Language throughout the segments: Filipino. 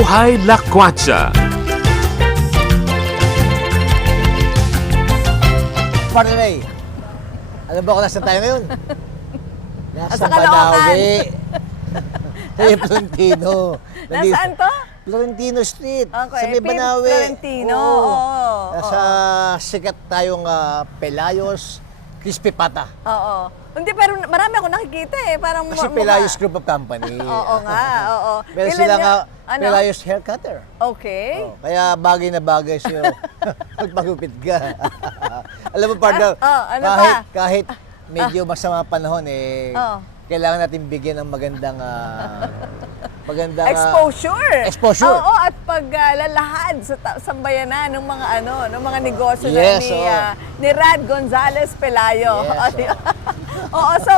Buhay Lakwatsa. Partner Ray, alam ba kung nasa tayo ngayon? Nasa Sa Caloocan. Banawe. Sa Florentino. Nasaan to? Florentino Street. Okay, Sa may Banawe. Florentino, Oo. oo. Nasa sikat tayong Pelayos, Crispy Pata. Oo. Hindi, pero marami ako nakikita eh. Parang Kasi Pelayos Group of Company. Oo nga, oo. Meron Ilan sila nga ano? Pelayos Hair Cutter. Okay. Oh, kaya bagay na bagay sa'yo. Magpagupit ka. Alam mo, partner, ano kahit medyo masama panahon kailangan natin bigyan ng magandang Exposure. Oo, at paglalahad sa sambayanan ng mga ng mga negosyo Yes, ni Rad Gonzalez Pelayo. Yes, Oo, so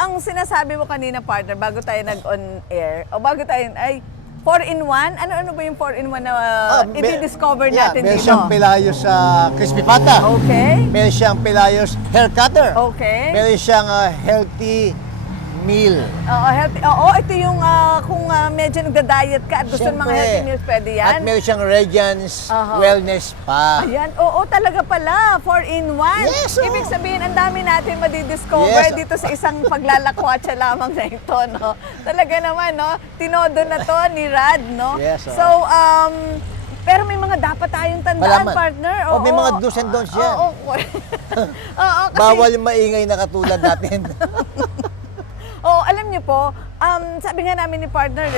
ang sinasabi mo kanina, partner, bago tayo nag-on air, o bago tayo ay 4-in-1? Ano ba yung 4-in-1 na i-discover natin meron dito? siyang Pelayos Crispy Pata. Okay. Meron siyang Pelayos Hair Cutter. Okay. Meron siyang healthy meal. Oo, healthy. Oo, ito yung kung medyo nagda-diet ka at gusto ng mga Siyempre. healthy meals, pwede yan. At meron siyang Reggian's Wellness Spa. Ayan, oo, talaga pala. 4-in-1. Yes, oo. Ibig sabihin, ang dami natin madidiscover Yes. dito sa isang paglalakwatsa lamang na ito, no? Talaga naman, no? Tinodo na to ni Rad, no? Yes, oo. So, pero may mga dapat tayong tandaan, Malaman. partner. Oh, may mga do's and don'ts yan. Oo, oo, kasi, Bawal yung maingay na katulad natin. Oo, alam niyo po, sabi nga namin ni partner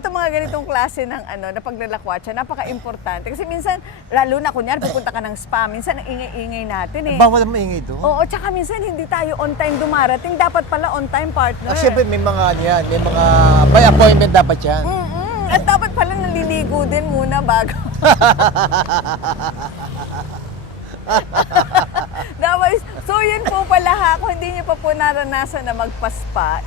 itong mga ganitong klase ng na paglalakwatsa, napaka-importante. Kasi minsan, lalo na kunyari, pupunta ka ng spa, minsan ang ingay-ingay natin eh. Bawal ang maingay doon. Oo, tsaka minsan hindi tayo on time dumarating. Dapat pala on time, partner. Siyempre may mga may mga by appointment dapat yan. At dapat pala naliligo din muna bago. So yun po pala kung hindi niyo pa po naranasan na magpaspa,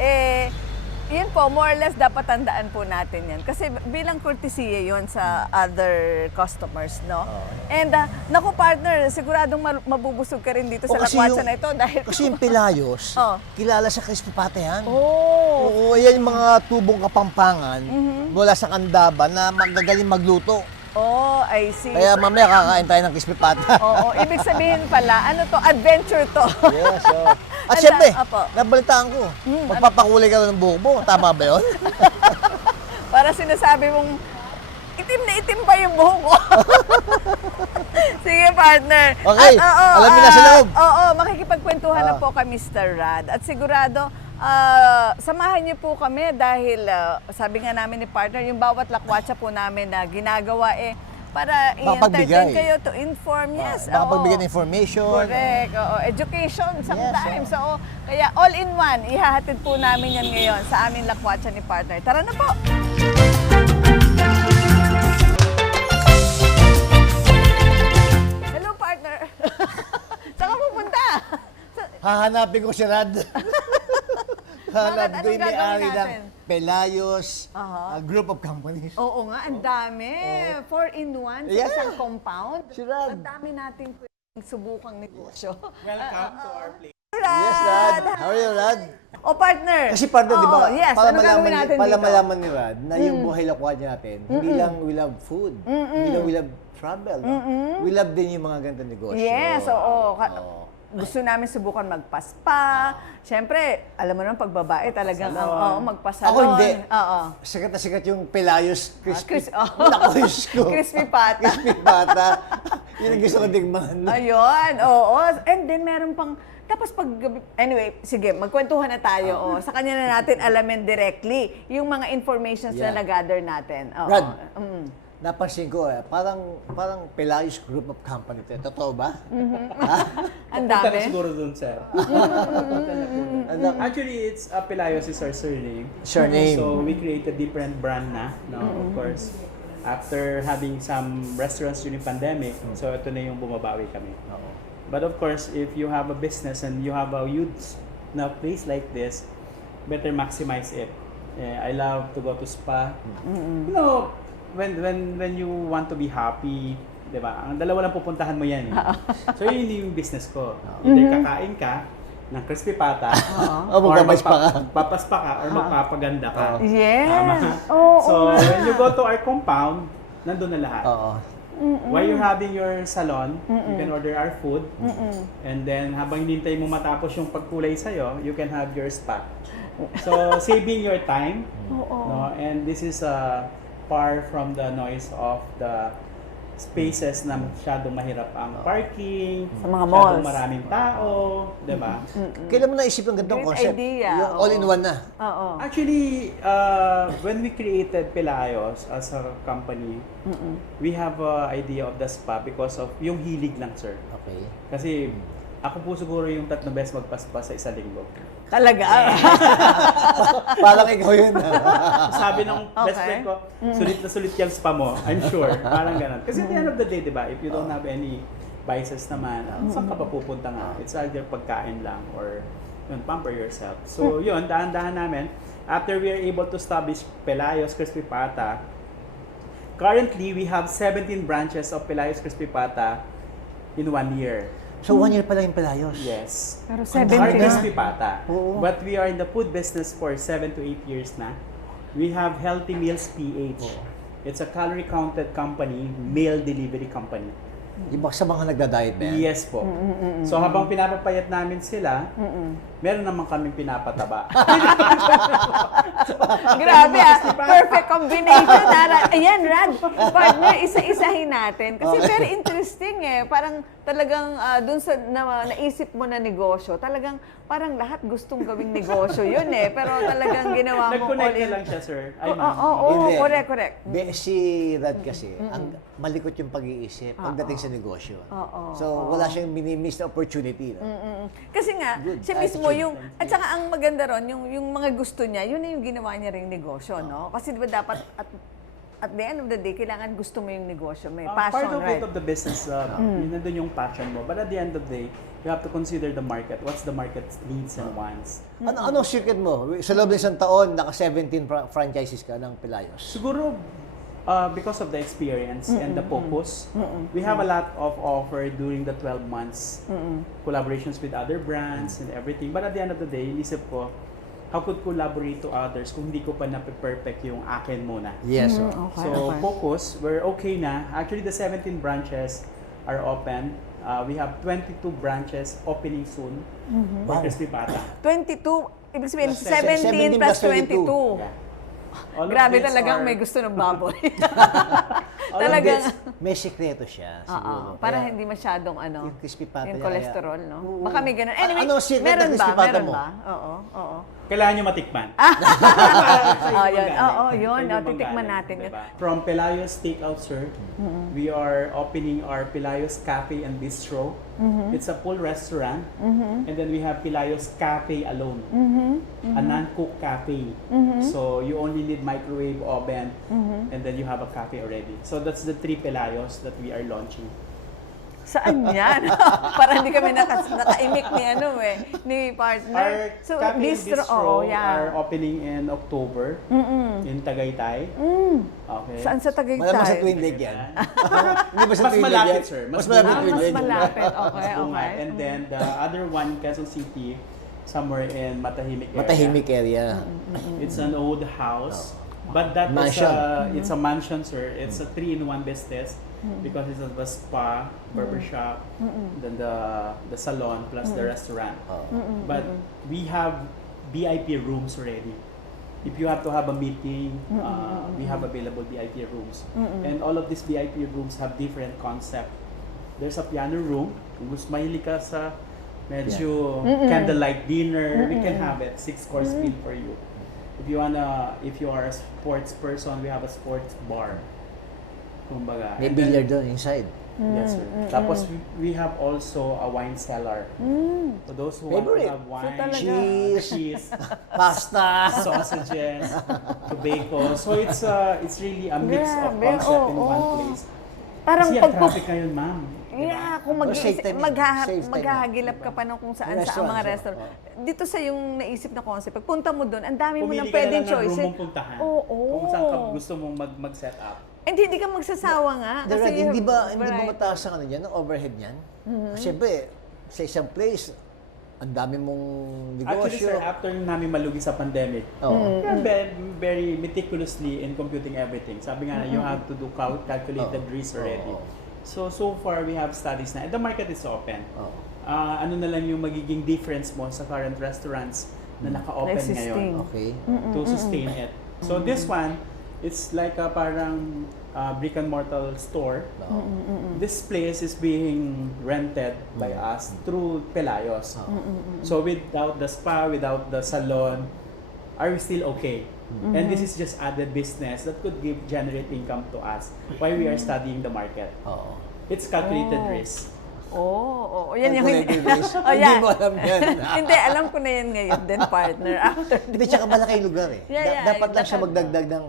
yun po, more or less dapat tandaan po natin yan. Kasi bilang courtesy yun sa other customers, no? And naku partner, siguradong mabubusog ka rin dito sa lakwatsa na ito dahil... Kasi yung Pelayos, kilala sa Crispy Pata yan. Oh! Oo, yan yung mga tubong kapampangan mula sa Candaba na magagaling magluto. Oh, I see. Kaya mamaya kakain tayo ng Crispy Pata. Oo, ibig sabihin pala, adventure to. Yes, At syempre, Apo. nabalitaan ko, magpapakulay ka ng buhok mo. Tama ba yun? Para sinasabi mong, itim na itim pa yung buhok ko. Sige, partner. Okay, alam mo na sa loob. Oo, makikipagkwentuhan na po kami, Mr. Rad. At sigurado, samahan niyo po kami dahil sabi nga namin ni partner, yung bawat lakwatsa po namin na ginagawa para i-entertain kayo, to inform, yes. Makapagbigay ng information. Correct, education sometimes. Yes, kaya all-in-one, ihahatid po namin yan ngayon sa aming lakwatsa ni partner. Tara na po! Hello, partner! Saan ka pupunta? Hahanapin ko si Rad. Hahanapin ko Anong yung may-ari gagawin ng natin? Pelayos Group of Companies. Oo nga, ang dami. 4-in-1 sa Yeah. isang compound. Si Rad. Ang dami nating pwedeng subukang negosyo. Welcome to our place. Yes, Rad. How are you, Rad? O, partner. Kasi partner, di ba, Yes, para ano gagawin natin dito? malaman ni Rad na yung buhay lakwatsa natin, hindi lang we love food, hindi lang we love travel, no? We love din yung mga ganitong negosyo. Yes, oo. Gusto namin subukan magpaspa. Siyempre, alam mo naman, pag babae talagang magpasalon. Ako hindi. Oo. Sikat na sikat yung Pelayos Crispy. Naku, Ko. Crispy Pata. Crispy Pata. Yun ang gusto ko digman. Ayun, oo. And then meron pang, tapos anyway, sige, magkwentuhan na tayo. Sa kanya na natin alamin directly yung mga informations na nag-gather natin. Oo. Rad, napansin ko parang Pelayos Group of Company. Totoo ba? Ang Punta na dami. siguro dun, sir. Actually, it's Pelayos is our surname. Surname. So, we created different brand na, no? Of course. After having some restaurants during pandemic, so ito na yung bumabawi kami. But of course, if you have a business and you have a huge place like this, better maximize it. I love to go to spa. You know, when you want to be happy, 'di ba? Ang dalawa lang pupuntahan mo 'yan. So yun yung business ko. Either kakain ka ng crispy pata. O, magpapaspa ka. Magpapaspa ka or magpapaganda ka. Yes. Tama. Oo, So, oo nga. when you go to our compound, nandun na lahat. Oo. While you're having your salon, you can order our food. And then, habang hinintay mo matapos yung pagkulay sa'yo, you can have your spa. So, saving your time. No? And this is far from the noise of the spaces na masyadong mahirap ang parking, Sa mga masyadong malls. maraming tao, di ba? Kailan mo naisip yung ganitong Great concept? idea, Yung oo. all-in-one na. Oo. Actually, when we created Pelayos as a company, we have an idea of the spa because of yung hilig lang, sir. Okay. Kasi ako po siguro yung 3 beses magpaspa sa isang linggo. Talaga. Parang ikaw yun. Sabi ng best Okay. friend ko, sulit na sulit yung spa mo. I'm sure. Parang ganun. Kasi at the end of the day, di ba, if you don't have any vices naman, saan ka pa pupunta nga? It's either pagkain lang or yun, pamper yourself. So yun, dahan-dahan namin. After we are able to establish Pelayos Crispy Pata, currently we have 17 branches of Pelayos Crispy Pata in 1 year. So, 1 year pa lang yung Pelayos. Yes. Pero Ang 70 dami Our na. crispy pata. Oo. But we are in the food business for 7 to 8 years na. We have Healthy Meals PH. It's a calorie counted company, meal delivery company. Yung sa mga nagda-diet ba yan? Yes po. So habang pinapapayat namin sila, meron naman kaming pinapataba. Grabe perfect combination. Ayan, Rad, partner, isa-isahin natin. Kasi very interesting Parang talagang dun sa naisip mo na negosyo, talagang parang lahat gustong gawing negosyo yun Pero talagang ginawa mo Nag-connect all na in. lang siya, sir. Ay, Oo, ma'am. Hindi. correct. Si Rad kasi, ang malikot yung pag-iisip pagdating sa negosyo. Oo, So, wala siyang minimiss na opportunity. No? Kasi nga, Good siya mismo attitude. yung, at saka ang maganda ron, yung mga gusto niya, yun na yung ginawa niya ring negosyo, no? Kasi di ba dapat, at the end of the day, kailangan gusto mo yung negosyo, may passion, Part of right? it of the business, yun nandun yung passion mo. But at the end of the day, you have to consider the market. What's the market's needs and wants? Anong secret mo? Sa loob ng isang taon, naka-17 franchises ka ng Pelayos. Siguro, because of the experience and the focus, we have a lot of offer during the 12 months. Collaborations with other brands and everything. But at the end of the day, inisip ko, how could collaborate to others kung hindi ko pa na-perfect yung akin muna? Yes. Okay, So, okay. focus, we're okay na. Actually, the 17 branches are open. We have 22 branches opening soon for Wow. Crispy Pata. 22, ibig sabihin, 17 17 plus plus 22. 22. Yeah. All of Grabe these talagang are- may gusto ng baboy. all of Talagang, these- May sekreto siya, siguro. para Kaya, hindi masyadong yung crispy pata yung kaya- cholesterol, no? Oo. Baka may ganun. Anyway, Ano ang secret ng meron ba? crispy pata Meron mo? ba? Oo. Kailangan nyo matikman. Yun. Oo, yun. Titikman natin yun. From Pelayos Takeout, sir, we are opening our Pelayos Cafe and Bistro. It's a full restaurant. And then we have Pelayos Cafe alone. A non-cook cafe. So you only need microwave oven and then you have a cafe already. So that's the 3 Pelayos that we are launching. Saan yan? Para hindi kami nakaimik ni partner. Our So, Cafe and bistro, Bistro yeah. are opening in October in Tagaytay. Okay. Saan sa Tagaytay? Malamang sa Twin Lake yan. Hindi ba sa Mas Twin Lake malapit, yan? sir. Mas malapit Twin Mas Lake. malapit. Okay. And then the other one, Quezon City, somewhere in Matahimik area. Matahimik area. It's an old house. But that is Mansion. it's a mansion, sir. It's a 3-in-1 business because it's a spa, barbershop, then the salon plus the restaurant. But we have VIP rooms already. If you have to have a meeting, we have available VIP rooms. And all of these VIP rooms have different concept. There's a piano room. Kung gusto mahilig ka sa medyo candlelight dinner, we can have it. 6-course meal for you. If you are a sports person, we have a sports bar. Kumbaga. May And then- billiard doon inside. Yes, sir. Tapos we have also a wine cellar. For those who Favorite. want to have wine, talaga. cheese, Pasta. sausages, tobacco. So it's really a mix of Grabe, concept in one oo. place. Parang Kasi ang pagpag... traffic ngayon, ma'am. Yeah, kung Save time. Save time. maghahagilap ka pa nung kung saan sa mga Restaurants, restaurant. Dito sa yung naisip na concept, pag punta mo doon, ang dami mo Pumili nang ka na pwedeng lang ng room choices. mong puntahan. Oo. Kung saan ka gusto mong mag-set up. And hindi ka magsasawa nga. Kasi Direct, you hindi have ba variety. mataas ang ano niyan, ang overhead niyan? Siyempre, sa isang place, ang dami mong Actually, negosyo. sir, after namin malugi sa pandemic, Oo. we are very meticulously in computing everything. Sabi nga na, you have to do calculated risk already. Oo. So far, we have studies na, and the market is open. Oo. Ano na lang yung magiging difference mo sa current restaurants na naka-open Existing. ngayon Okay. to sustain it. So this one, it's like a parang brick and mortar store. Oo. This place is being rented by us through Pelayos. So without the spa, without the salon, are we still okay? And this is just added business that could generate income to us while we are studying the market. Oo. It's calculated Oh. risk. Oo, yan yung... Calculated risk. Oh, Hindi yan. mo alam yan. Hindi, alam ko na yan ngayon din, partner. After Hindi, tsaka malaki yung lugar eh. Yeah, Dapat lang siya magdagdag ng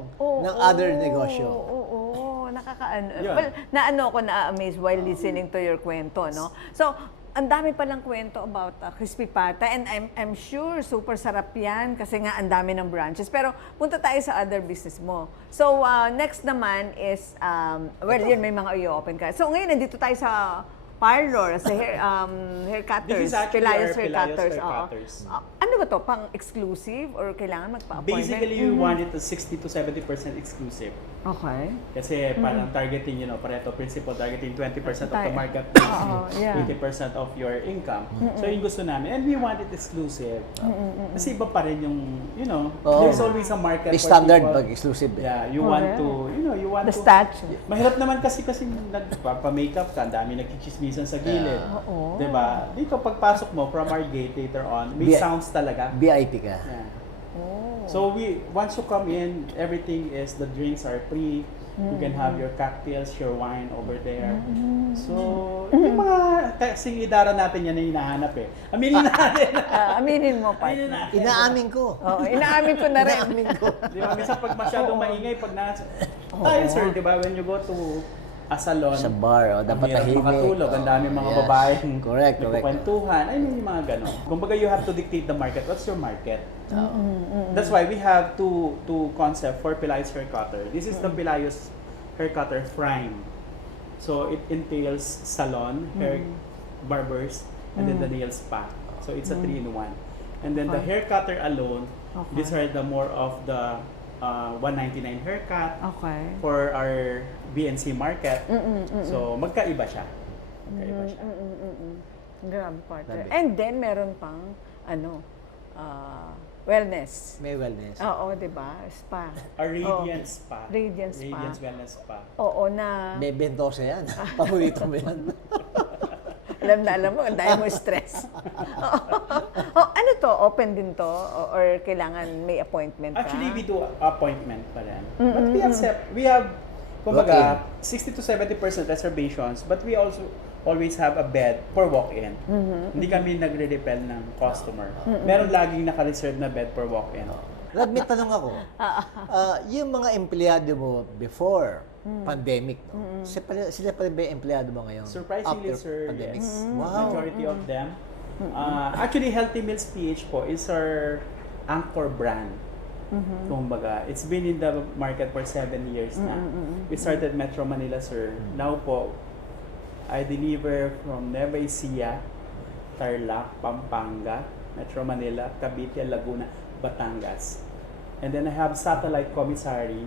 other negosyo. Oo, nakakaano. Yun. Well, naano ko na-amaze while listening to your kwento, no? So, ang dami palang kwento about Crispy Pata and I'm sure super sarap yan kasi nga ang dami ng branches. Pero punta tayo sa other business mo. So, next naman is, well, yun, may mga i-open ka. So, ngayon, nandito tayo sa parlor, sa hair cutters. This is actually Pelayos our hair Pelayos cutters. hair oo. cutters. Ano ba to? Pang-exclusive or kailangan magpa-appointment? Basically, we want it to 60 to 70% exclusive. Okay. Kasi parang targeting, Pareto principle, targeting 20% of the Tayo. market, Oo, yeah. 80% of your income. So yung gusto namin, and we want it exclusive. Kasi iba pa rin yung, Oo. there's always a market May for standard people. pag exclusive eh. Yeah, you want Correct. to, you want The to. statue. Mahirap naman kasi nagpapa-makeup ka, ang dami nagchichismisan sa gilid. Oo. Diba? Dito pagpasok mo from our gate later on, may Yeah. sounds talaga. VIP ka. Yeah. Oh. So once you come in, everything is, the drinks are free. You can have your cocktails, your wine over there. So, yung mga kasing idara natin yan na hinahanap eh. Aminin natin. Aminin mo, Aminin partner. natin. Inaamin ko. Oo, inaamin ko na rin. Inaamin ko. Di ba? Minsan pag masyadong maingay, pag tayo sir, di ba? When you go to a salon, Sa bar, dapat ang hirap tahimik. makatulog, ang dami mga Yes. babae. Correct. Nagkukwentuhan, ay yung mga ganon. Kumbaga you have to dictate the market. What's your market? That's why we have two concept for Pelayos Hair Cutter. This is the Pelayos Hair Cutter Prime. So it entails salon, hair barbers, and then the nail spa. So it's a 3-in-1. And then the hair cutter alone, these are the more of the 199 haircut Okay. for our BNC market. So magkaiba siya. Magkaiba siya. Grabe, partner. Grabe. And then, meron pang, wellness. May wellness. Oo, di ba? Spa. A Radiant Spa. Radiant Spa. Radiance Wellness Spa. Oo, na... May bentosa yan. Paborito mo yan. alam mo, ang dahil mo stress. Ano to? Open din to? Or kailangan may appointment ka? Actually, we do appointment pa rin. But we have, kumbaga, 60 to 70% reservations, but we also always have a bed for walk-in. Hindi kami nagre-repel ng customer. Meron laging naka-reserve na bed for walk-in. Rad, may tanong ako. Yung mga empleyado mo before pandemic, sila pa rin ba yung empleyado mo ngayon? Surprisingly, After sir, pandemic? yes. Wow. Majority of them. Actually, Healthy Meals PH po is our anchor brand. Kumbaga, it's been in the market for 7 years na. We started Metro Manila, sir. Now po, I deliver from Nueva Ecija, Tarlac, Pampanga, Metro Manila, Cavite, Laguna, Batangas. And then I have satellite commissary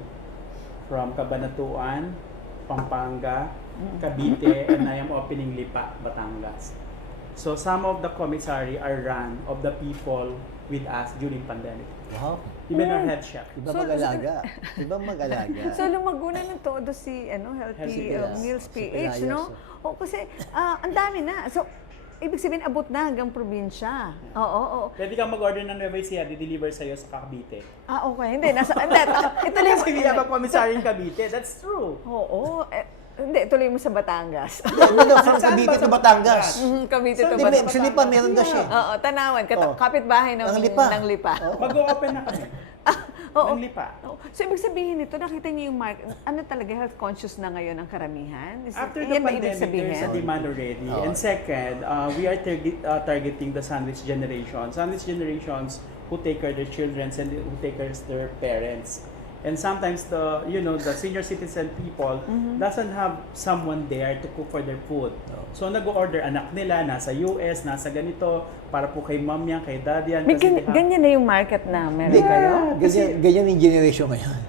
from Cabanatuan, Pampanga, Cavite, and I am opening Lipa, Batangas. So some of the commissary are run of the people with us during pandemic. Wow. Even our head chef. Iba mag-alaga. Iba mag-alaga. So, lumagunan ng todo si Healthy Healthy Meals Si PH, Pelayos, no? O, kasi ang dami na. So, ibig sabihin, abot na hanggang probinsya. Oo. Pwede kang mag-order ng Nueva Ecija, di-deliver sa'yo sa Cavite. Okay. Hindi, ituloy mo. Kasi we have a commissary in Cavite. That's true. Oo. Hindi, ituloy mo sa Batangas. Ano daw, from Saan ba Cavite sa to Batangas? Cavite So, to Di ba, Batangas. sa Lipa, meron na siya. Oo, Tanawan. Oh. Kapitbahay ng Ng Lipa. Oo. Mag-o-open na kami. Oo. Ng Lipa. Oo. So, ibig sabihin nito, nakita niyo yung ano talaga, health conscious na ngayon ang karamihan? After the Yan ba ibig pandemic, sabihin? there's a demand already. And second, we are targeting the sandwich generation. Sandwich generations who take care of their children and who take care of their parents. And sometimes the senior citizen people doesn't have someone there to cook for their food. So nag-order anak nila, nasa US, nasa ganito, para po kay mom yan, kay dad yan. May Kasi ganyan na yung market na meron kayo? Ganyan yung generation ngayon.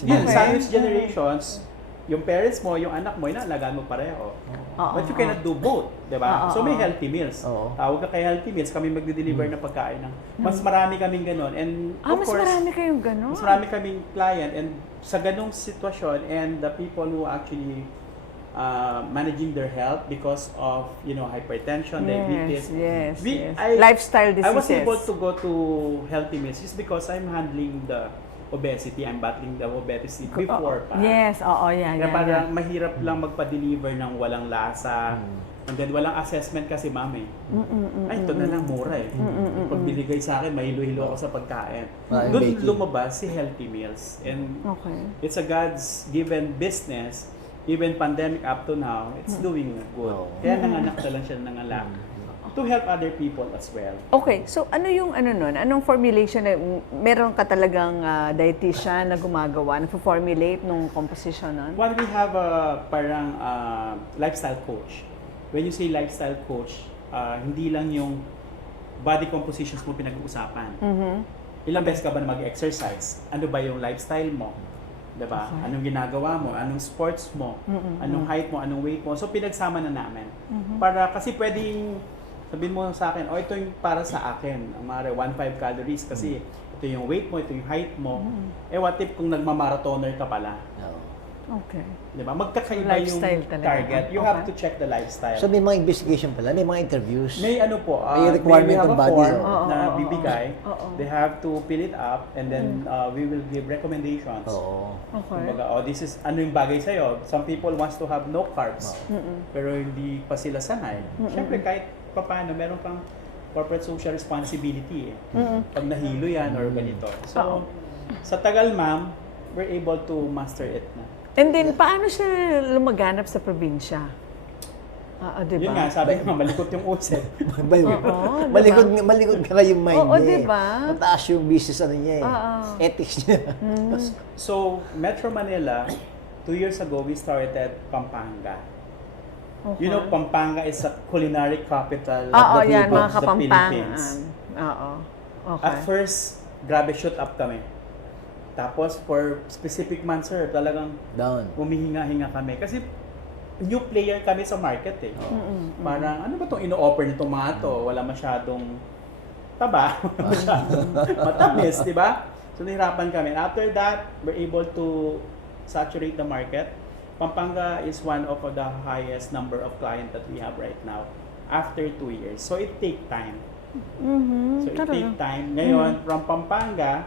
Yun, sandwich generations, yung parents mo, yung anak mo, inaalagaan mo pareho. But you cannot do both, di ba? So may healthy meals. Tawag ka kay healthy meals, kami magde-deliver ng pagkain ng mas marami kaming ganun. And of mas course, marami kayong gano'n? mas marami kaming client, and sa ganung sitwasyon, and the people who actually managing their health because of hypertension, diabetes. Yes. I- Lifestyle diseases. I was able to go to healthy meals just because I'm handling the obesity. I'm battling the obesity before pa. Yes, Kaya parang mahirap lang magpa-deliver ng walang lasa. And then walang assessment kasi mami. Ay, ito na lang mura eh. Pag binigay sa akin, mahilo-hilo ako sa pagkain. Doon lumabas si Healthy Meals. And it's a God's given business. Even pandemic up to now, it's doing good. Kaya nanganak na lang siya nangalak. To help other people as well. Okay, so ano yung nun? Anong formulation? Meron ka talagang dietitian na gumagawa, na-formulate nung composition nun? Well, we have a parang lifestyle coach. When you say lifestyle coach, hindi lang yung body compositions mo pinag-uusapan. Ilang beses ka ba na mag-exercise? Ano ba yung lifestyle mo? Diba? Anong ginagawa mo? Anong sports mo? Anong height mo? Anong weight mo? So pinagsama na namin. Para kasi pwedeng sabihin mo sa akin, ito yung para sa akin. Ang mga 1.5 calories kasi ito yung weight mo, ito yung height mo. What if kung nagmamarathoner ka pala? Okay. Diba? Magkakaiba yung Lifestyle talaga. target. You have to check the lifestyle. So may mga investigation pala, may mga interviews. May ano po, May requirement we have ng a body. form na bibigay. They have to fill it up and then we will give recommendations. Okay. Kumbaga, this is ano yung bagay sa'yo. Some people wants to have no carbs, pero hindi pa sila sanay. Siyempre, kahit paano, meron kang corporate social responsibility. Pag nahilo yan or ganito. So, sa tagal, ma'am, we're able to master it na. And then, paano siya lumaganap sa probinsya? Diba? Yun nga, sabi ko, malikot yung uset. Malikot ka yung mind niya. Diba? Mataas yung business niya ethics niya. So, Metro Manila, 2 years ago, we started Pampanga. You know, Pampanga is a culinary capital of mga the Philippines. Okay. At first, grabe shoot up kami. Tapos, for specific months, sir, talagang humihinga-hinga kami. Kasi, new player kami sa market eh. Parang, ano ba itong ino-offer nitong mga to? Wala masyadong taba, masyadong matamis, di ba? So, nahirapan kami. After that, we're able to saturate the market. Pampanga is one of the highest number of clients that we have right now after 2 years. So, it take time. So, it take time. Ngayon, from Pampanga,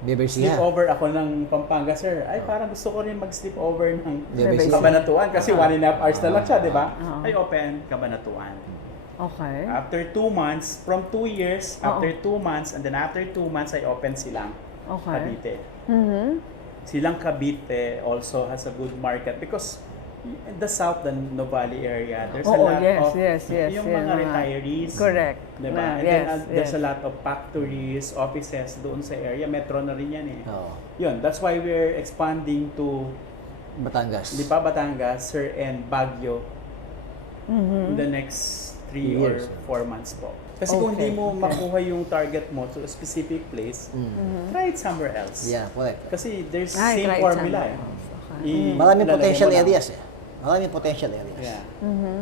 sleep over ako ng Pampanga, sir. Ay, parang gusto ko rin mag-sleep over ng Cabanatuan kasi 1.5 hours na lang siya, di ba? I open Cabanatuan. Okay. After 2 months, from 2 years, after 2 months, and then after 2 months, I open Silang, Cavite. Silang Cavite also has a good market because in the south, the Novali area, there's a lot of yung mga retirees. Correct. Diba? And then there's a lot of factories, offices doon sa area. Metro na rin yan eh. Yun, that's why we're expanding to Batangas. Lipa, Batangas, sir, and Baguio in the next 3 or 4 months po. Kasi kung hindi mo makuha yung target mo to a specific place, try it somewhere else. Yeah, correct. Kasi there's same formula eh. Maraming potential areas eh. Maraming potential areas. Yeah.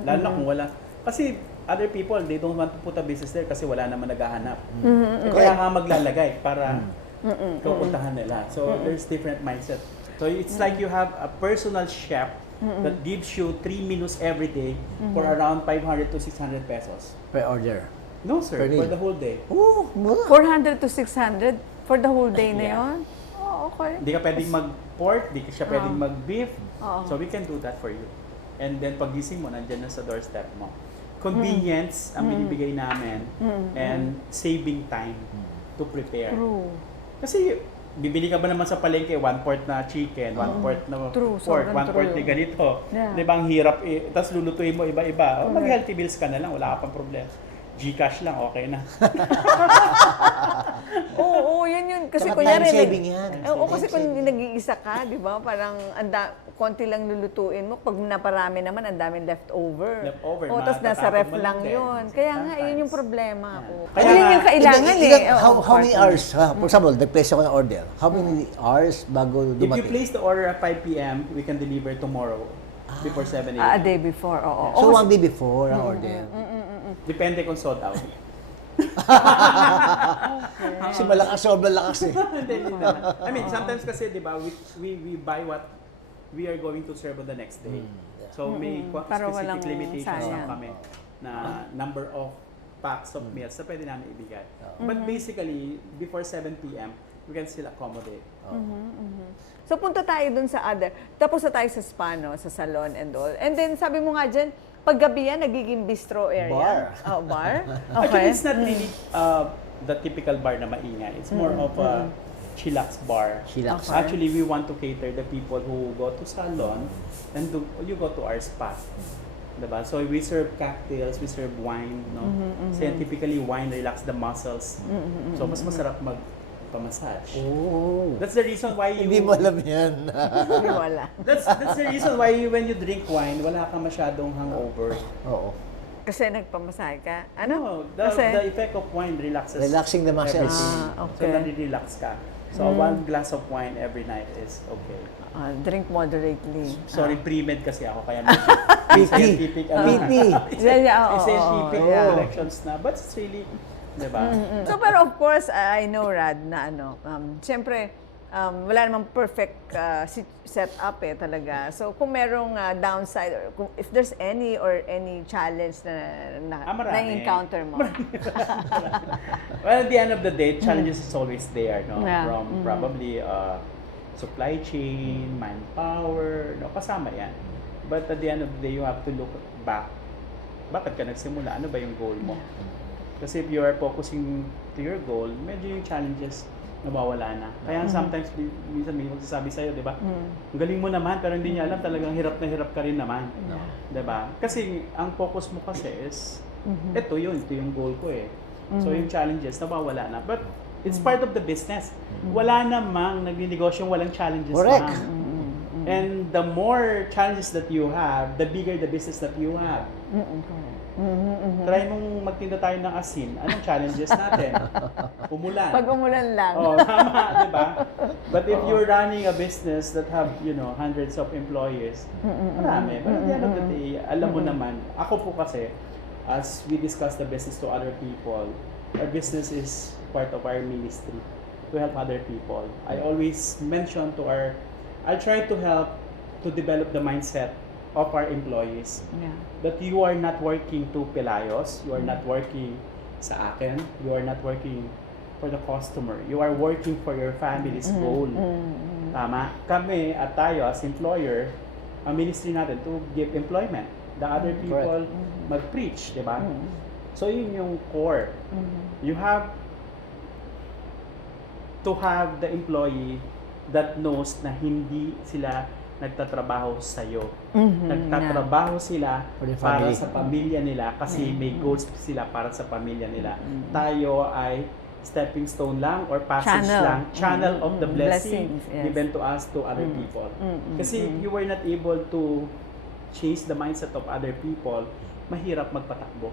Lalo na kung wala. Kasi other people, they don't want to put a business there kasi wala naman naghahanap. Kaya nga maglalagay para pupuntahan nila. So there's different mindset. So it's like you have a personal chef that gives you 3 menus every day for around 500 to 600 pesos. Per order. No sir, for the whole day. 400 to 600 for the whole day na yun? Okay. Hindi ka pwedeng mag-pork, hindi ka siya pwedeng mag-beef. So we can do that for you. And then pagising mo, nandyan na sa doorstep mo. Convenience ang binibigay namin and saving time to prepare. True. Kasi bibili ka ba naman sa palengke, 1/4 na chicken, 1/4 na pork, 1/4 na ganito. Di ba ang hirap, tapos lulutuin mo iba-iba. Mag-healthy meals ka na lang, wala ka pang problema. Gcash lang, okay na. Oo, yun. Kasi Tsaka kunyari, time saving yan. Oo, kasi Time kung nag-iisa ka, di ba, parang konti lang lulutuin mo. Pag naparami naman, ang daming leftover. Leftover, O, tapos nasa matatapon ref mo lang lang din. yun. Kaya nga, yun yung Sometimes. problema. Yeah. Oo. Kaya Kasi yun nga, yung kailangan Hindi, eh. Oo, how many partner. hours? For example, nag-place ako ng order. How many hours bago If you dumating? place the order at 5 p.m., we can deliver tomorrow before 7 a.m. A day before, oo. So, Oo, one day before ang order. Depende kung sold out. Kasi malakas, sobrang lakas eh. Hindi naman. I mean, sometimes kasi, di ba, we buy what we are going to serve on the next day. So, may Para walang specific limitations sayang. lang kami na number of packs of meals na pwede namin ibigay. But basically, before 7 p.m., we can still accommodate. So punta tayo dun sa other. Tapos na tayo sa spa, no? Sa salon and all. And then sabi mo nga dyan, paggabi yan, nagiging bistro area. Bar. Oh, bar? Actually, Okay. it's not really the typical bar na maingay. It's more of a chillax bar. Chillax. Okay. Actually, we want to cater the people who go to salon and you go to our spa. Diba? So we serve cocktails, we serve wine, no? Typically wine relax the muscles. So mas masarap magpa-massage. Oh. That's the reason why you Hindi mo alam yan. Hindi wala. That's the reason why when you drink wine, wala kang masyadong hangover. Oo. Kasi nagpamasahe ka. Ano? No, the Kasi? effect of wine relaxes Relaxing the muscles. everything. Ah, okay. So nare-relax ka. So one glass of wine every night is okay. Drink moderately. Sorry, pre-med kasi ako, kaya medyo PT. scientific. PT. Yeah, oo, Scientific oo, yeah. collections na. But it's really, di ba? So, pero of course, I know, Rad, na siyempre, wala namang perfect setup eh talaga. So, kung merong downside, or if there's any challenge na Marami. encounter mo. Well, at the end of the day, challenges is always there, no? Yeah. From probably supply chain, manpower, no? Kasama yan. But at the end of the day, you have to look back. Bakit ka nagsimula? Ano ba yung goal mo? Kasi if you are focusing to your goal, medyo yung challenges nawawala na. Kaya sometimes, minsan may magsasabi sa'yo, di ba? Ang galing mo naman, pero hindi niya alam talagang hirap na hirap ka rin naman. Di ba? Kasi ang focus mo kasi is, ito yung goal ko eh. So yung challenges, nawawala na. But it's part of the business. Wala namang nagninegosyo, walang challenges. Correct. And the more challenges that you have, the bigger the business that you have. Try mong magtinda tayo ng asin. Anong challenges natin? Umulan. Pag umulan lang. Oh, tama, di ba? But if you're running a business that have, hundreds of employees, marami. But at the end of the day, alam mo naman, ako po kasi, as we discuss the business to other people, our business is part of our ministry to help other people. I always mention I try to help to develop the mindset of our employees Yeah. that you are not working to Pelayos, you are not working sa akin, you are not working for the customer, you are working for your family's goal. Tama? Kami at tayo as employer, ang ministry natin to give employment. The other people mag-preach, di ba? So yun yung core. You have to have the employee that knows na hindi sila nagtatrabaho sa iyo. Nagtatrabaho sila For the para family. sa pamilya nila kasi may goals sila para sa pamilya nila. Tayo ay stepping stone lang or passage Channel. lang, channel of the blessing Blessings, yes. given to us to other people. Kasi if you were not able to change the mindset of other people, mahirap magpatakbo.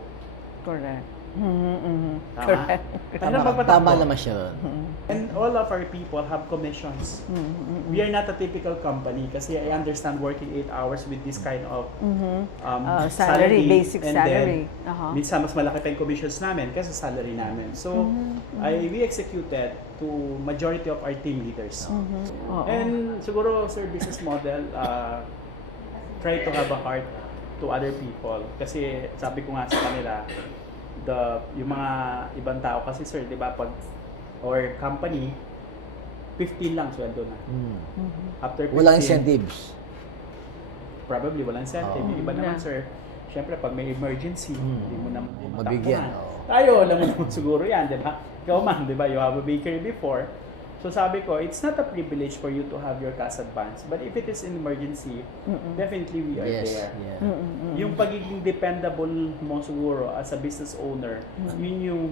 Correct. Tama? Correct. Mahirap magpatakbo. Tama naman siya. And all of our people have commissions. We are not a typical company kasi I understand working 8 hours with this kind of Salary, basic and salary. Then, minsan mas malaki pa yung commissions namin kasi salary namin. So, we executed to majority of our team leaders. Oo. And siguro, sir, business model, try to have a heart to other people. Kasi sabi ko nga sa kanila, yung mga ibang tao kasi sir, di ba, pag or company, 15 lang sweldo na. After 15, Walang incentives. probably walang incentive. Oo. Yung iba naman Yeah. sir, syempre pag may emergency, hindi mo naman Mabigyan, matakbuhan. oo. Tayo, alam mo naman siguro yan, di ba? Ikaw man, di ba? You have a bakery before. So sabi ko, it's not a privilege for you to have your cash advance, but if it is an emergency, definitely we are Yes. there. Yeah. Yung pagiging dependable mo siguro as a business owner, yun yung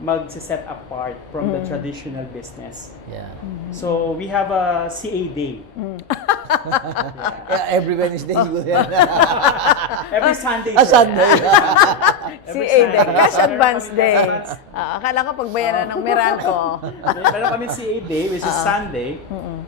mag-set apart from the traditional business. Yeah. So we have a CA day. Yeah, every Wednesday siguro yan. Every Sunday. Ah, sir. Sunday. Every CA Day, Sunday. Cash Meron Advance kami Day. cash advance. Akala ko pagbayaran ng Meralco. Meron kami CA day, which is Sunday.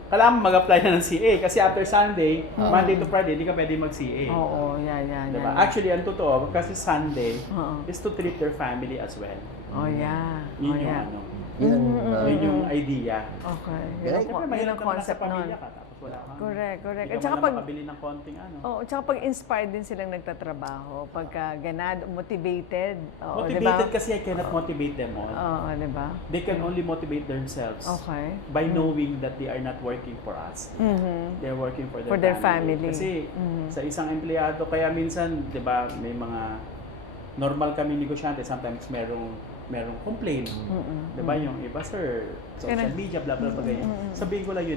Kailangan mag-apply na ng CA kasi after Sunday, Monday to Friday, hindi ka pwede mag-CA. Oo, yan. Diba? Actually, ang totoo, kasi Sunday Oo. is to treat their family as well. Oh, yeah. Yun Oh, yung yeah. ano. Yun Yun yung idea. Okay. Correct. Siyempre, Yun mahirap ang ka na sa concept nun. pamilya ka, tapos wala ka. Correct. Hindi At ka saka man pag, makabili ng konting ano. tsaka pag inspired din silang nagtatrabaho, pagka ganado, motivated. Oo, Motivated diba? kasi I cannot motivate them all. Oo, di ba? They can only motivate themselves Okay. by knowing that they are not working for us. They're working for For their family. Kasi sa isang empleyado, kaya minsan, di ba, may mga normal kami negosyante, sometimes merong complaint. Di ba, yung iba, sir, social media, blah, blah, blah, ganyan. Sabihin ko lang,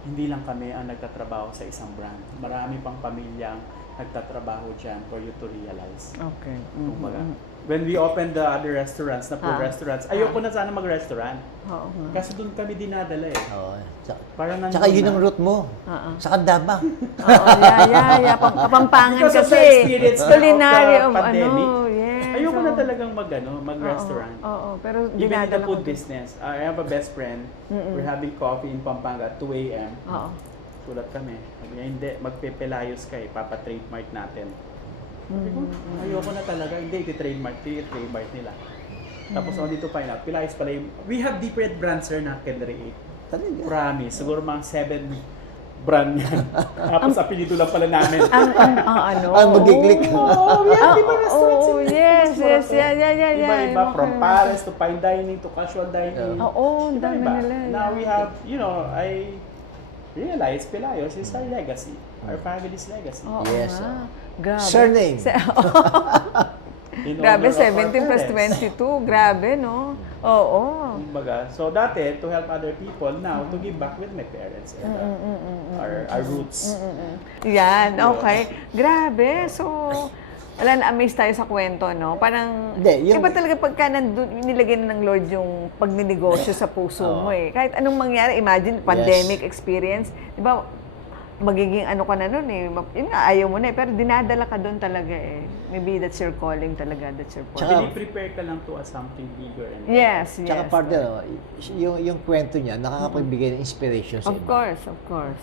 hindi lang kami ang nagtatrabaho sa isang brand. Marami pang pamilyang nagtatrabaho dyan for you to realize. Okay. Kumbaga, when we opened the other restaurants, na food restaurants, ayoko na sana mag-restaurant. Oo nga. Kasi doon kami dinadala eh. Oo. Para nandun Tsaka yun na. ang route mo. Sa Kandabang. Oo, yeah. Kapampangan Because of the kasi. experience na Culinary of of the pandemic, yes. ayoko na Oo. talagang mag-restaurant. Oo, pero Even in the dinadala food ko. business, I have a best friend. We're having coffee in Pampanga at 2 a.m. Oo. Sulat kami. Sabi niya, hindi, magpepelayos ka eh, papatrademark natin. Sabi ko, ayoko na talaga. Hindi, iti-trademark nila. Tapos dito find out, Pilayos pala yung, we have different brands sir na Kendry 8. Talaga. Promise, siguro mga 7 brand yan. Tapos apelido lang pala namin. Ano? Ang mag-click. Oh, we have different restaurants. Oh, yes. Yeah. Iba-iba, from palace to fine dining to casual dining. Oo, ang dami Iba-iba. nila. Now we have, I realize Pilayos is our legacy. Our family's legacy. Oo Yes, nga. Grabe. Surname. In Grabe, honor of our 17 plus parents. 22. Grabe, no? Oo. Kumbaga, so dati, to help other people, now to give back with my parents and our roots. Yan, okay. Grabe. So, wala na-amaze tayo sa kwento, no? Parang, Hindi, yung- iba talaga pagka nilagay na ng Lord yung pagninegosyo sa puso mo eh. Kahit anong mangyari, imagine, pandemic experience, di ba, magiging ano ka na nun eh. Yun nga, ayaw mo na eh. Pero dinadala ka doon talaga eh. Maybe that's your calling talaga. That's your Tsaka- calling. Prepare ka lang to as something bigger and Yes. Tsaka partner, yung kwento niya, nakakapagbigay ng inspiration sa Of iba. course.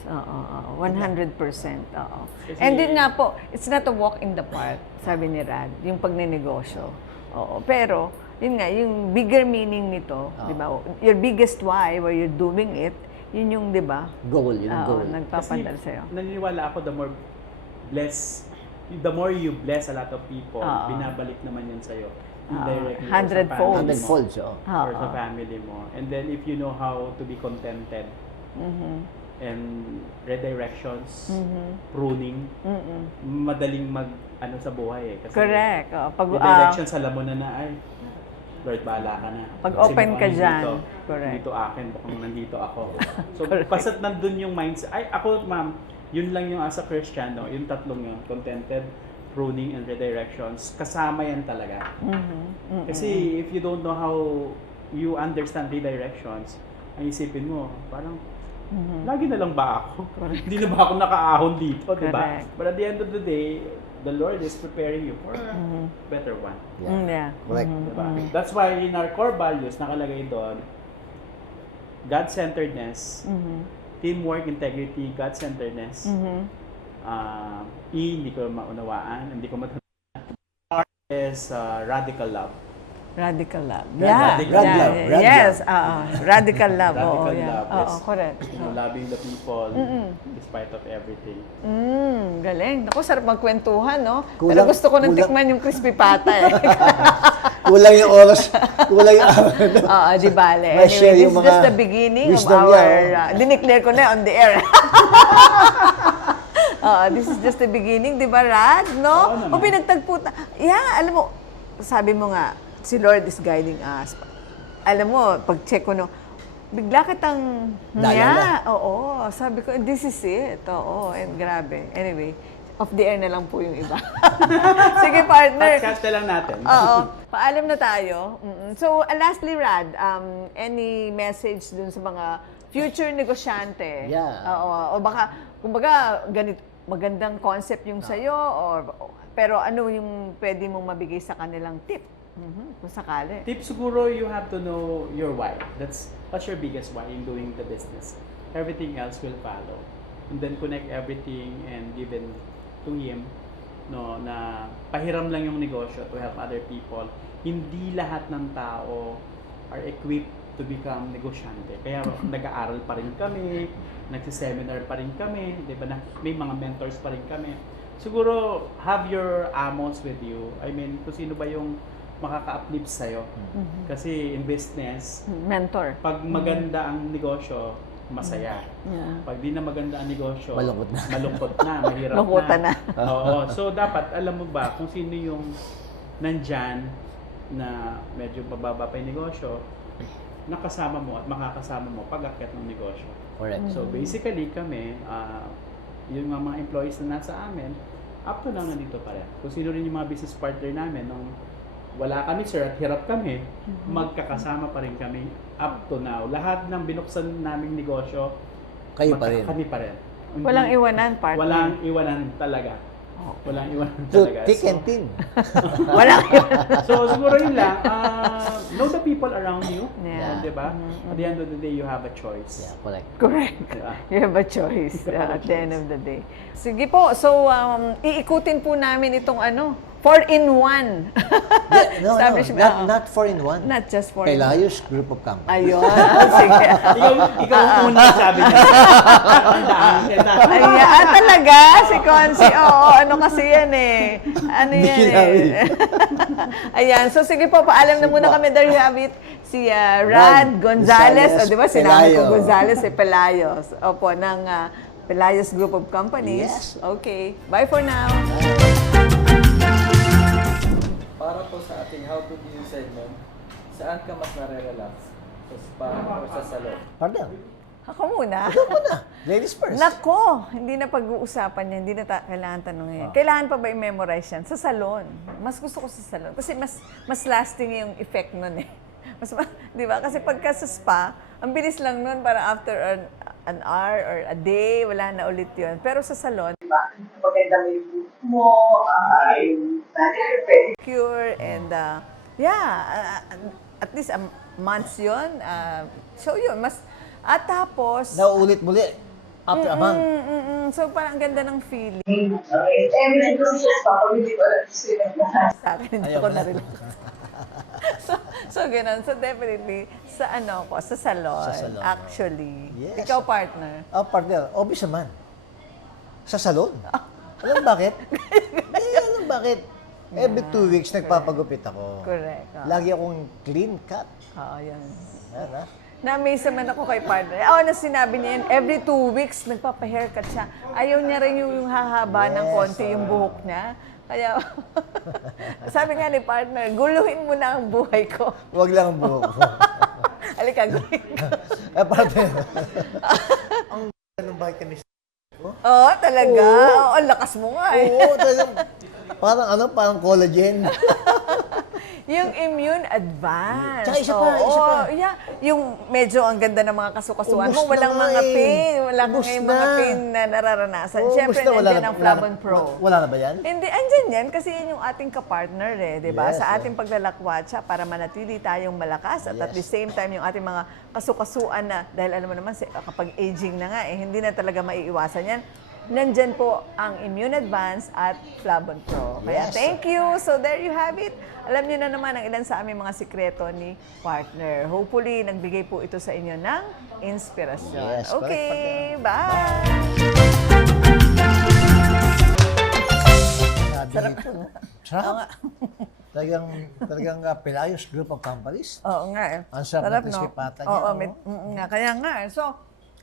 Oo. 100%. Oo. Kasi- And din nga po, it's not a walk in the park, sabi ni Rad, yung pagnenegosyo. Oo. Pero, yun nga, yung bigger meaning nito, di ba? Your biggest why, where you're doing it, yun yung, di ba? Goal, yun ang Oo, goal. nagpapadal sa'yo. naniniwala ako the more you bless a lot of people, Oo. binabalik naman yun sa'yo. Indirectly. or sa 100-fold. family mo. 100 folds, oh. Or sa family mo. And then if you know how to be contented, and redirections, pruning, madaling ano sa buhay eh. Kasi Correct. Oo. Pag, redirections, alam mo na ay, Lord, bahala ka na. Pag Kasi open mukhang ka dyan. Dito, Correct. dito akin, mukhang nandito ako. So, basta't nandun yung mindset. Ay, ako, ma'am, yun lang yung as a Christian, no? Yung tatlong yun, contented, pruning, and redirections. Kasama yan talaga. Kasi if you don't know how you understand redirections, ang isipin mo, parang, lagi na lang ba ako? Hindi na ba ako nakaahon dito, di ba? Correct. But at the end of the day, the Lord is preparing you for a better one. Yeah. Correct. Diba? That's why in our core values, nakalagay doon, God-centeredness, teamwork, integrity, God-centeredness, hindi ko maunawaan, hindi ko matandaan. R is radical love. Radical love. Radical love. Yes. Radical love. Radical Oo, love Oo, is, correct. loving the people despite of everything. Galing. Naku, sarap magkwentuhan, no? Pero Kulang- gusto ko nang kulang- tikman yung crispy pata eh. Kulang yung oras, kulang yung Oo, di bale. May Anyway, share this yung is mga just the beginning of wisdom our... niya, dineclare ko na on the air. This is just the beginning, di ba, Rad? No? Oo naman. O pinagtagpo... Yeah, alam mo, sabi mo nga, si Lord is guiding us. Alam mo, pag-check ko no, bigla kitang Naalala. Oo, sabi ko, this is it. Oo, and grabe. Anyway, off the air na lang po yung iba. Sige, partner. Cut na lang natin. Oo, paalam na tayo. So, lastly, Rad, any message dun sa mga future negosyante? Yeah. Oo, o baka, kumbaga, magandang concept yung sa'yo, pero ano yung pwede mong mabigay sa kanilang tip? Kung sakali. Tip siguro, you have to know your why. What's your biggest why in doing the business. Everything else will follow. And then connect everything and given to him, no, na pahiram lang yung negosyo to help other people. Hindi lahat ng tao are equipped to become negosyante. Kaya nag-aaral pa rin kami, nagsiseminar pa rin kami, di ba, na may mga mentors pa rin kami. Siguro, have your amos with you. I mean, kung sino ba yung makaka-uplift sa'yo. Kasi in business, Mentor. pag maganda ang negosyo, masaya. Yeah. Pag di na maganda ang negosyo, Malungkot na. malungkot na, mahirap Lungkotan na. Oo. So, dapat, alam mo ba, kung sino yung nandyan na medyo bababa pa yung negosyo, nakasama mo at makakasama mo pag-akyat ng negosyo. Correct. So, basically, kami, yung mga employees na nasa amin, up to now nandito pa rin. Kung sino rin yung mga business partner namin, nung wala kami, sir, at hirap kami, magkakasama pa rin kami up to now. Lahat ng binuksan naming negosyo, Kayo pa rin. kami pa rin. Walang iwanan, partner. Walang iwanan talaga. Walang iwanan To talaga. thick and thin. Walang iwanan. So, siguro yun lang. Know the people around you. Yeah. Diba? At the end of the day, you have a choice. Yeah, correct. Correct. Yeah. You have a choice at the end of the day. Sige po, so iikutin po namin itong 4-in-1 No, establishment. not 4-in-1. Not just 4-in-1. Pelayos Group of Companies. Ayun, sige. ikaw ang una sabi niya. Ayan, talaga, si Consi. Oo, ano kasi yan eh. Ano Hindi yan namin. eh. Ayan, so sige po, paalam na muna kami. There you have it. Si Rad Gonzales. O, di ba, sinabi ko Pelayo. Gonzales, Pelayos. Opo, ng Pelayos Group of Companies. Yes. Okay, bye for now. Para po sa ating How to Deal segment, saan ka mas nare-relax? Sa spa o sa salon? Pardon. Ako muna. Ikaw muna. Ladies first. Nako, hindi na pag-uusapan yan, hindi na kailangan tanongin yan. Kailangan pa ba i-memorize yan? Sa salon. Mas gusto ko sa salon. Kasi mas lasting yung effect nun eh. Di ba? Kasi pagka sa spa, ang bilis lang nun, para after an hour or a day, wala na ulit yun. Pero sa salon, Maganda mo yung book mo, yung cure and at least months yun. So yun, at tapos, Nauulit muli. After a month. so parang ang ganda ng feeling everything was just hindi ko alam sa akin, hindi ko na-relax. so ganun. So definitely, sa sa salon, Sa salon. actually. Yes. Ikaw, partner. Partner, obvious naman. Sa salon. Alam mo bakit? Alam mo bakit? Every 2 weeks nagpapagupit ako. Correct. Lagi akong clean cut. Oo, yan. Yan, ha? Na-amaze naman ako kay partner. Na sinabi niya yan, every 2 weeks nagpapa-haircut siya. Ayaw niya rin yung hahaba ng Yes, konti yung buhok niya. Kaya, sabi nga ni partner, guluhin mo na ang buhay ko. Huwag lang ang buhok ko. Halika, guluhin ko. Partner. Ang ng vitamin Oo, talaga. Oo, lakas mo nga eh. Oo, talagang parang collagen. Yung immune advance. Tsaka isa pa. Yeah. Yung medyo ang ganda ng mga kasukasuan mo, Ubus walang na nga mga eh. pain. Wala kang Ubus ngayon na. mga pain na nararanasan. Oo, Siyempre, basta nandiyan ang Flavon Pro. Wala na ba yan? Hindi, andyan yan kasi yan yung ating kapartner eh, di ba? Yes, Sa ating paglalakwatsa para manatili tayong malakas at the same time yung ating mga kasukasuan na, dahil alam mo naman, kapag aging na nga eh, hindi na talaga maiiwasan yan. Nandyan po ang Immune Advance at Flavon Pro. Kaya Yes. thank you. So there you have it. Alam niyo na naman ang ilan sa aming mga sikreto ni partner. Hopefully, nagbigay po ito sa inyo ng inspirasyon. Yes, correct, Okay, bye! Sabi nito, no? Sarap. Talagang Pelayos Group of Companies. Oo nga eh. Ang sarap ng tiskipata niya, Oo, no? nga. Kaya nga eh. So,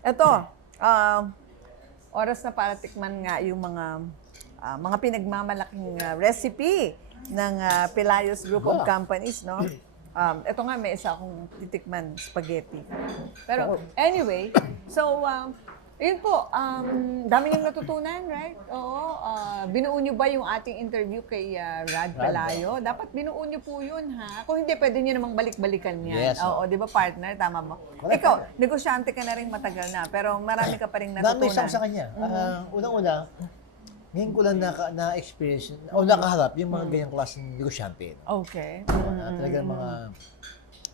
eto, oras na para tikman nga yung mga pinagmamalaking recipe ng Pelayos Group of Companies, no? Ito nga, may isa akong titikman, spaghetti. Pero anyway, so, yun po, dami niyong natutunan, right? Oo. Binuo niyo ba yung ating interview kay Rad Pelayo? Dapat binuo niyo po yun, ha? Kung hindi, pwede niyo namang balik-balikan yan. Yes. Oo, di ba, partner? Tama ba? Ikaw, negosyante ka na rin matagal na, pero marami ka pa rin Dami natutunan. sa kanya. Unang-una, ngayon ko lang na-experience, o nakaharap yung mga ganyang klaseng negosyante. Okay. Talagang mga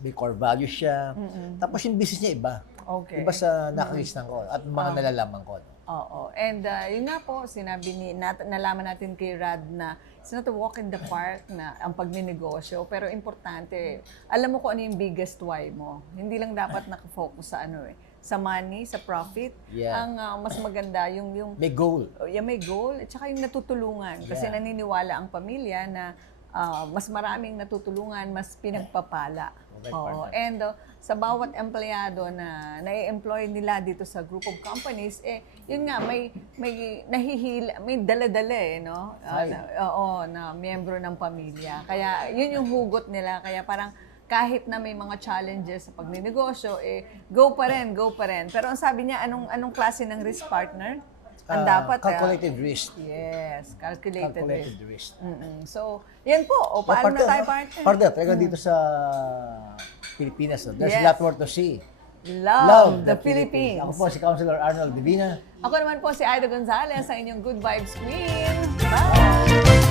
may core values siya. Tapos yung business niya iba. Okay. Iba sa nakakisnan ko at mga nalalaman ko. Oo. And yun nga po, sinabi nalaman natin kay Rad na it's not a walk in the park na ang pagninegosyo, pero importante, alam mo kung ano yung biggest why mo. Hindi lang dapat nakafocus sa sa money, sa profit. Yeah. Ang mas maganda yung May goal. may goal at saka yung natutulungan. Kasi Yeah. naniniwala ang pamilya na mas maraming natutulungan, mas pinagpapala. Okay, Oo. partner. And sa bawat empleyado na nai-employ nila dito sa group of companies, yun nga, may dala-dala no? Na miyembro ng pamilya. Kaya yun yung hugot nila. Kaya parang kahit na may mga challenges sa pagninegosyo, go pa rin. Pero ang sabi niya, anong klase ng risk, partner? Ang dapat Calculated risk. Yes, calculated risk. risk. So, yan po. O, paano na tayo, partner? Partner, talaga dito sa Pilipinas. There's a Yes. lot more to see. Love the Philippines. Ako po si Councilor Arnold Divina. Ako naman po si Aida Gonzalez, ang inyong Good Vibes Queen. Bye!